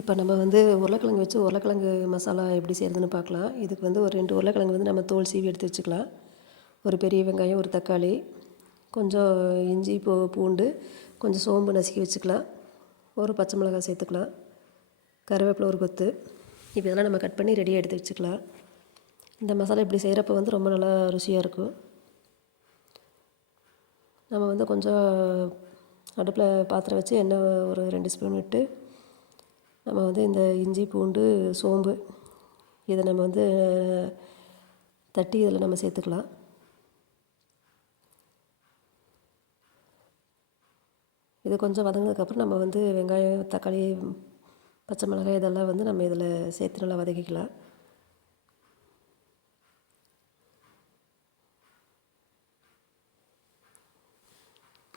இப்போ நம்ம வந்து உருளைக்கிழங்கு வச்சு உருளைக்கிழங்கு மசாலா எப்படி செய்கிறதுன்னு பார்க்கலாம். இதுக்கு வந்து ஒரு ரெண்டு உருளைக்கிழங்கு வந்து நம்ம தோல் சீவி எடுத்து வச்சுக்கலாம். ஒரு பெரிய வெங்காயம் ஒரு தக்காளி கொஞ்சம் இஞ்சி பூ பூண்டு கொஞ்சம் சோம்பு நசுக்கி வச்சுக்கலாம். ஒரு பச்சை மிளகாய் சேர்த்துக்கலாம். கருவேப்பிலை ஒரு கொத்து. இப்போ இதெல்லாம் நம்ம கட் பண்ணி ரெடியாக எடுத்து வச்சுக்கலாம். இந்த மசாலா இப்படி செய்கிறப்ப வந்து ரொம்ப நல்லா ருசியாக இருக்கும். நம்ம வந்து கொஞ்சம் அடுப்பில் பாத்திரம் வச்சு எண்ணெய் ஒரு ரெண்டு ஸ்பூன் விட்டு நம்ம வந்து இந்த இஞ்சி பூண்டு சோம்பு இதை நம்ம வந்து தட்டி இதில் நம்ம சேர்த்துக்கலாம். இது கொஞ்சம் வதங்கினதுக்கப்புறம் நம்ம வந்து வெங்காயம் தக்காளி பச்சை மிளகாய் இதெல்லாம் வந்து நம்ம இதில் சேர்த்து நல்லா வதக்கிக்கலாம்.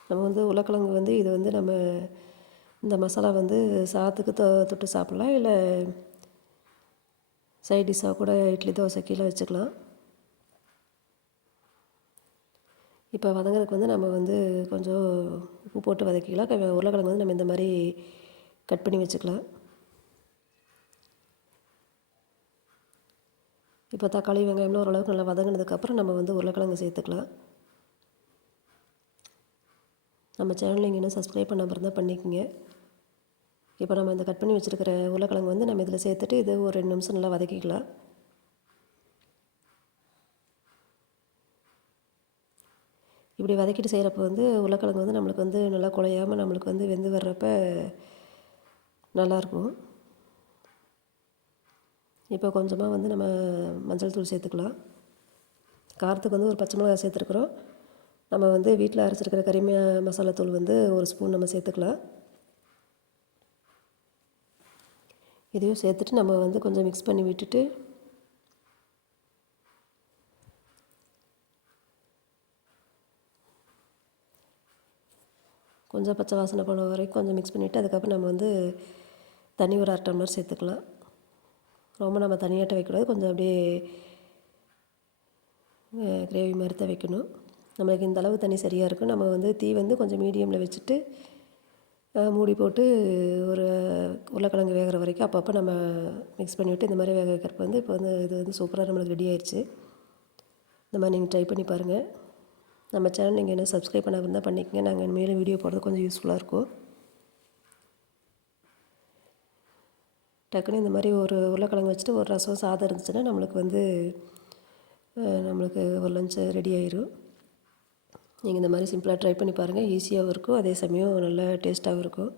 நம்ம வந்து உருளைக்கிழங்கு வந்து இது வந்து நம்ம இந்த மசாலா வந்து சாதத்துக்கு தொ தொட்டு சாப்பிட்லாம் இல்லை சைட் டிஷ்ஷாக கூட இட்லி தோசை கீழே வச்சுக்கலாம். இப்போ வதங்கிறதுக்கு வந்து நம்ம வந்து கொஞ்சம் உப்பு போட்டு வதக்கிக்கலாம். உருளைக்கிழங்கு வந்து நம்ம இந்த மாதிரி கட் பண்ணி வச்சுக்கலாம். இப்போ தக்காளி வெங்காயம்லாம் ஓரளவுக்கு நல்லா வதங்கினதுக்கப்புறம் நம்ம வந்து உருளைக்கிழங்கு சேர்த்துக்கலாம். நம்ம சேனல் நீங்கள் இன்னும் சப்ஸ்கிரைப் பண்ணாமல் இருந்தால் பண்ணிக்கோங்க. இப்போ நம்ம இந்த கட் பண்ணி வச்சுருக்கிற உருளைக்கிழங்கு வந்து நம்ம இதில் சேர்த்துட்டு இது ஒரு ரெண்டு நிமிஷம் நல்லா வதக்கிக்கலாம். இப்படி வதக்கிட்டு செய்கிறப்ப வந்து உருளைக்கிழங்கு வந்து நம்மளுக்கு வந்து நல்லா குழையாமல் நம்மளுக்கு வந்து வெந்து வர்றப்ப நல்லாயிருக்கும் இப்போ கொஞ்சமாக வந்து நம்ம மஞ்சள் தூள் சேர்த்துக்கலாம். காரத்துக்கு வந்து ஒரு பச்சை மிளகாய் சேர்த்துருக்குறோம். நம்ம வந்து வீட்டில் அரைச்சிருக்கிற கறி மசாலா தூள் வந்து ஒரு ஸ்பூன் நம்ம சேர்த்துக்கலாம். இதையும் சேர்த்துட்டு நம்ம வந்து கொஞ்சம் மிக்ஸ் பண்ணி விட்டுட்டு கொஞ்சம் பச்சை வாசனை போன வரைக்கும் கொஞ்சம் மிக்ஸ் பண்ணிவிட்டு அதுக்கப்புறம் நம்ம வந்து தண்ணி ஒரு அரை டம்ளர் சேர்த்துக்கலாம். ரொம்ப நம்ம தனியாட்ட வைக்கக்கூடாது. கொஞ்சம் அப்படியே கிரேவி மாதிரி தான் வைக்கணும். நம்மளுக்கு இந்த அளவு தண்ணி சரியாக இருக்கும் நம்ம வந்து தீ வந்து கொஞ்சம் மீடியமில் வச்சுட்டு மூடி போட்டு ஒரு உருளைக்கிழங்கு வேகிற வரைக்கும் அப்பப்போ நம்ம மிக்ஸ் பண்ணிவிட்டு இந்த மாதிரி வேக வைக்கிறப்ப வந்து இப்போ வந்து இது வந்து சூப்பராக நம்மளுக்கு ரெடி ஆயிடுச்சு இந்த மாதிரி நீங்கள் ட்ரை பண்ணி பாருங்கள் நம்ம சேனல் நீங்கள் என்ன சப்ஸ்கிரைப் பண்ண இருந்தால் பண்ணிக்கங்க. நாங்கள் மேலும் வீடியோ போடுறது கொஞ்சம் யூஸ்ஃபுல்லாக இருக்கும். டக்குன்னு இந்த மாதிரி ஒரு உருளைக்கிழங்கு வச்சுட்டு ஒரு ரசம் சாதம் இருந்துச்சுன்னா நம்மளுக்கு வந்து நம்மளுக்கு ஒரு லஞ்சு ரெடி ஆயிரும். நீங்கள் இந்த மாதிரி சிம்பிளாக ட்ரை பண்ணி பாருங்கள் ஈஸியாகவும் இருக்கும். அதே சமயம் நல்ல டேஸ்ட்டாகவும் இருக்கும்.